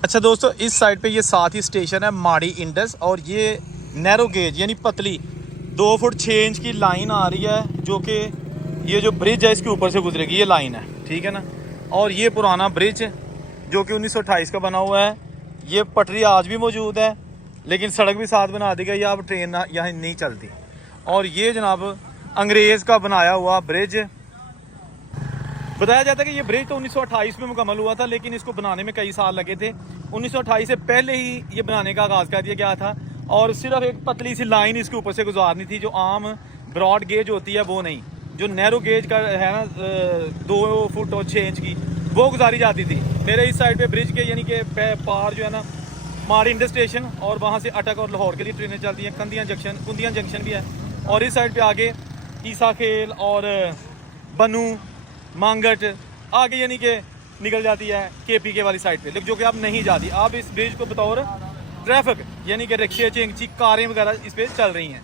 अच्छा दोस्तों, इस साइड पे ये साथ ही स्टेशन है माड़ी इंडस, और ये नैरो गेज यानी पतली 2 फुट 6 इंच की लाइन आ रही है, जो कि ये जो ब्रिज है इसके ऊपर से गुजरेगी, ये लाइन है, ठीक है ना। और ये पुराना ब्रिज जो कि 1928 का बना हुआ है। ये पटरी आज भी मौजूद है, लेकिन सड़क भी साथ बना दी गई, अब ट्रेन यहाँ नहीं चलती। और ये जनाब अंग्रेज़ का बनाया हुआ ब्रिज। बताया जाता है कि ये ब्रिज तो 1928 में मुकम्मल हुआ था, लेकिन इसको बनाने में कई साल लगे थे। 1928 से पहले ही ये बनाने का आगाज़ कर दिया गया था, और सिर्फ एक पतली सी लाइन इसके ऊपर से गुजारनी थी, जो आम ब्रॉड गेज होती है वो नहीं, जो नैरो गेज का है ना 2 फुट और 6 इंच की, वो गुजारी जाती थी। मेरे इस साइड पे ब्रिज के यानी कि पार जो है ना माड़ी इंडस स्टेशन, और वहाँ से अटक और लाहौर के लिए ट्रेनें चलती हैं। कुंदियाँ जंक्शन भी है, और इस साइड पे आगे ईसा खेल और बनू मांगट आगे यानी कि निकल जाती है KPK वाली साइड पे, लेकिन जो कि अब नहीं जाती। अब इस ब्रिज को बतौर ट्रैफिक यानी कि रिक्शे चिंची कारें वगैरह इस पे चल रही हैं।